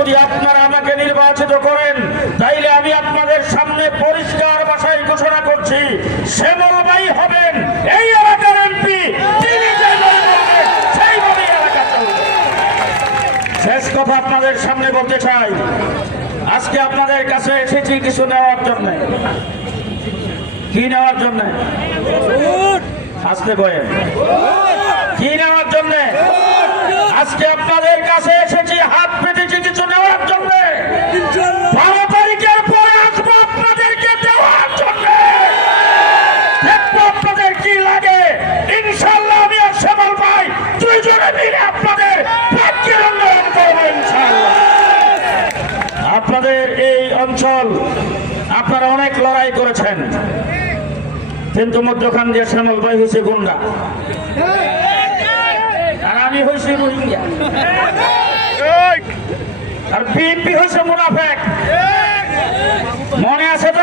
যদি আপনারা আমাকে নির্বাচিত করেন তাইলে আমি আপনাদের সামনে পরিষ্কার ভাষায় ঘোষণা করছি, শ্যামল ভাই হবেন এই এলাকার এমপি। তিনি যেভাবে বলবেন সেইভাবেই এলাকা চলবে। শেষ কথা আপনাদের সামনে বলতে চাই, আজকে আপনাদের কাছে এসেছি কিছু নেওয়ার জন্য। কি নেওয়ার জন্য? আসতে কয়েন। কি নেওয়ার জন্য? আজকে আপনাদের কাছে এসেছি হাত পেতেছি কিছু নেওয়ার জন্য। 12 তারিখের পরে আসবো আপনাদেরকে দেওয়ার জন্য। দেখবো আপনাদের কি লাগে। ইনশাল্লাহ আমি আর শ্যামল ভাই দুইজনে মিলে আপনাদের ভাগ্যের উন্নয়ন করবো ইনশাল্লাহ। আপনাদের এই অঞ্চল আপনারা অনেক লড়াই করেছেন, কিন্তু মধ্যখান দিয়ে শ্যামল ভাই হয়েছে গুন্ডা আর আমি হয়েছি রোহিঙ্গা আর বিএনপি হয়েছে মুনাফেক। মনে আছে তো